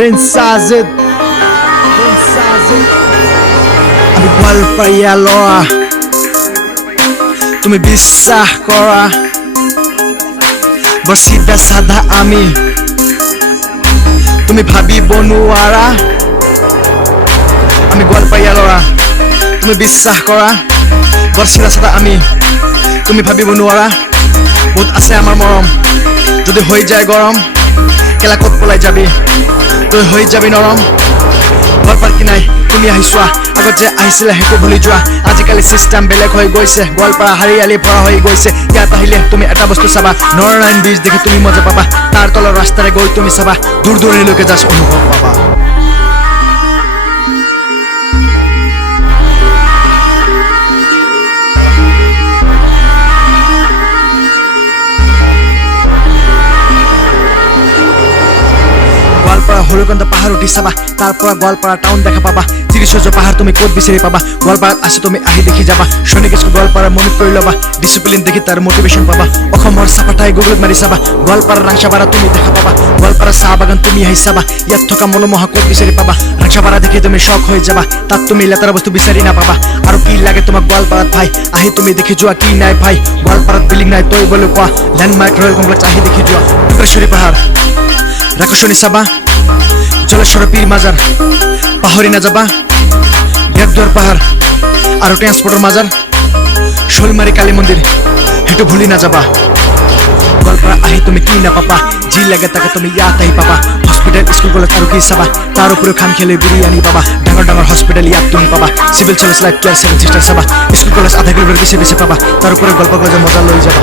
Prince Sajid আমি গোৱালপাৰীয়া ল'ৰা তুমি বিশ্বাস কৰা বৰ চিধা সাধা আমি তুমি ভাবিব নোৱাৰা আমি গোৱালপাৰীয়া ল'ৰা তুমি বিশ্বাস কৰা বৰ চিধা সাধা আমি তুমি ভাবিব নোৱাৰা বহুত আছে আমাৰ মৰম যদি হৈ যায় গৰম কেলা ক'ত পলাই যাবি তই হৈ যাবি নৰম গোৱালপাৰ কি নাই তুমি আহিছোৱা আগত যে আহিছিলে সেইটো ভুলি যোৱা আজিকালি চিষ্টেম বেলেগ হৈ গৈছে গোৱালপাৰা হাৰিয়ালি ভৰা হৈ গৈছে ইয়াত আহিলে তুমি এটা বস্তু চাবা নৰনাৰায়ণ বীজ দেখি তুমি মজা পাবা তাৰ তলৰ ৰাস্তাৰে গৈ তুমি চাবা দূৰ দূৰণিলৈকে জাষ্ট অনুভৱ পাবা হৰিকন্দ পাহাৰ উঠি চাবা তাৰ পৰা গোৱালপাৰা টাউন দেখা পাবা ত্ৰিশূৰ্য পাহাৰ তুমি ক'ত বিচাৰি পাবা গোৱালপাৰাত আছে তুমি আহি দেখি যাবা সৈনিক স্কুল গোৱালপাৰা মনত কৰি ল'বা ডিচিপ্লিন দেখি তাৰ মটিভেশ্যন পাবা অসমৰ চাপাটাই গুগলত মাৰি চাবা গোৱালপাৰা ৰাংচাপাৰা তুমি দেখা পাবা গোৱালপাৰা চাহ বাগান তুমি আহি চাবা ইয়াত থকা মনোমোহা ক'ত বিচাৰি পাবা ৰাংচাপাৰা দেখি তুমি শ্বক হৈ যাবা তাত তুমি লেতেৰা বস্তু বিচাৰি নাপাবা আৰু কি লাগে তোমাক গোৱালপাৰাত ভাই আহি তুমি দেখি যোৱা কি নাই ভাই গোৱালপাৰাত বিল্ডিং নাই তই বুলি কোৱা লেণ্ডমাৰ্ক ৰয়েল কমপ্লেক্স আহি দেখি যোৱা টুকুৰেশ্বৰী পাহাৰ ৰাকচনি চাবা জলেশ্বর পীর মাজার পাহরি না যাবা বেগদুয়ার পাহাড় আর ট্রান্সপোর্টের মাজার শোলমারি কালী মন্দির হেঁটু ভুলি না যাবা গোৱালপাৰা আহি তুমি কি না পাবা যি লাগে তাকে তুমি ইয়াত আহি পাবা হস্পিটেল স্কুল কলেজ আৰু কি চাবা তাৰ উপৰিও খান খেলে বিৰিয়ানি পাবা ডাঙৰ ডাঙৰ হস্পিটেল ইয়াত তুমি পাবা চিভিল সার্ভিস লাইফ কেয়ার 7 সিস্টার চাবা স্কুল কলেজ আধা কিলোমিটার বেশি বেশি পাবা তাৰ উপৰিও গোৱালপাৰা কলেজৰ মজা লৈ যাবা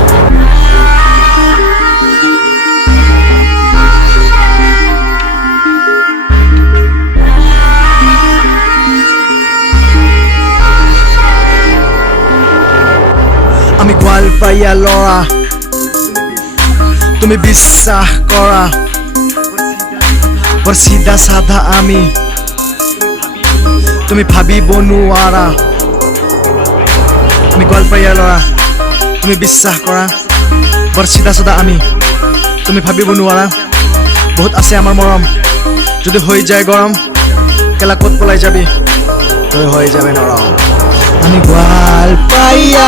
আমি গোৱালপাৰীয়া ল'ৰা তুমি বিশ্বাস কৰা বৰ চিধা সাধা আমি তুমি ভাবিব নোৱাৰা আমি গোৱালপাৰীয়া ল'ৰা তুমি বিশ্বাস কৰা বৰ চিধা সাধা আমি তুমি ভাবিব নোৱাৰা বহুত আছে আমাৰ মৰম যদি হৈ যায় গৰম কেলা ক'ত পলাই যাবি তই হৈ যাবে নৰম আমি গোৱালপাৰীয়া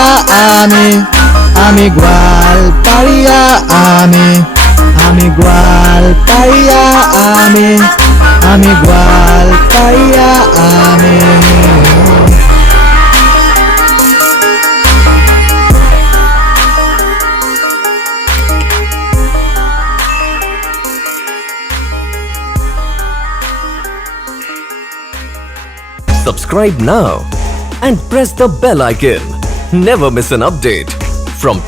আমি গোৱালপাৰীয়া আমি গোৱালপাৰীয়া আমি Goalpariya Subscribe now and press the bell icon. Never miss an update from